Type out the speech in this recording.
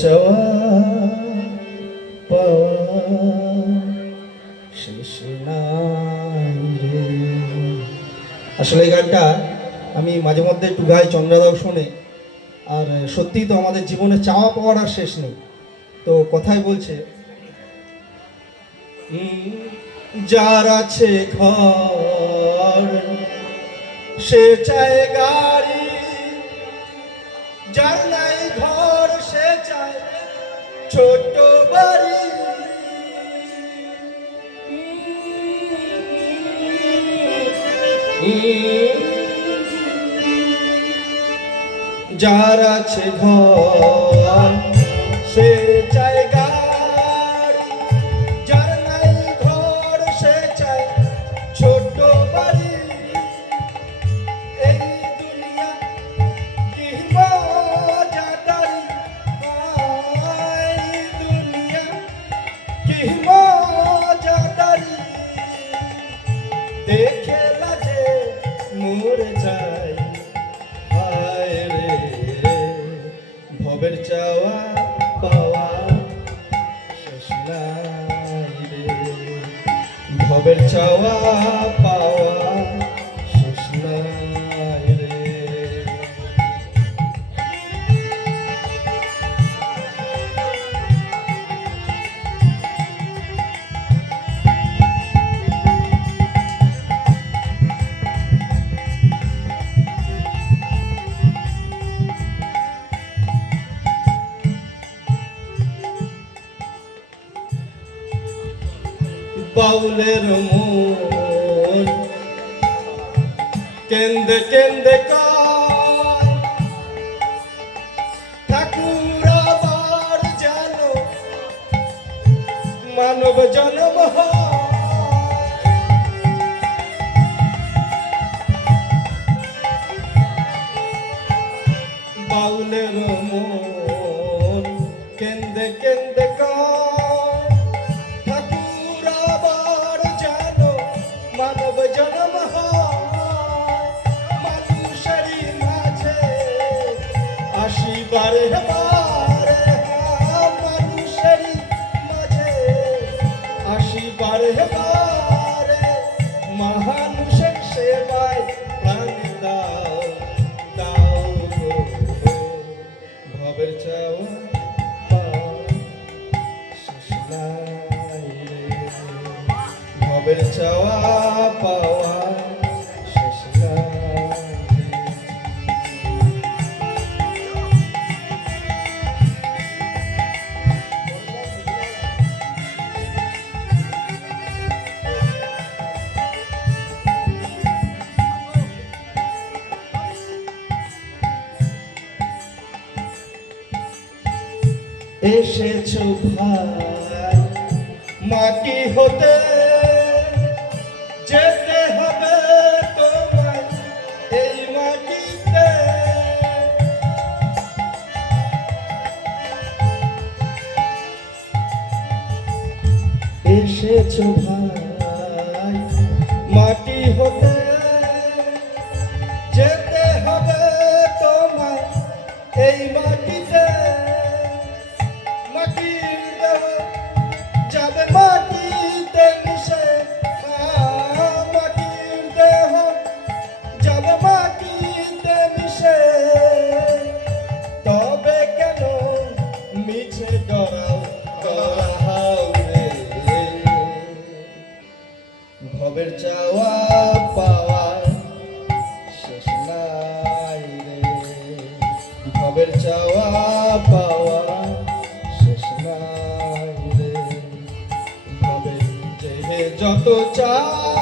চাওয়া পাওয়া শেষ আসলে এই গানটা আমি মাঝে মধ্যে একটু গাই চন্দ্রদাও শুনে। আর সত্যিই তো আমাদের জীবনে চাওয়া পাওয়ার আর শেষ নেই। তো কথায় বলছে যার আছে ঘর, সে চায় গাড়ি, যার নাই ঘর ছোট বাড়ি। যার আছে ঘর ভবের চাওয়া পাওয়া শেষ নাই রে ভবের চাওয়া বাউলের মন। কেন্দে কেন্দে ঠাকুর আবার যেন মানব জন্ম হয়। ভবের চাওয়া পাওয়া। এসেছ ভাই মাটি হতে এসেছ ভাই। ভবের চাওয়া পাওয়া শেষ নাই রে। ভবের চাওয়া পাওয়া শেষ নাই রে। ভবের যে যত চায়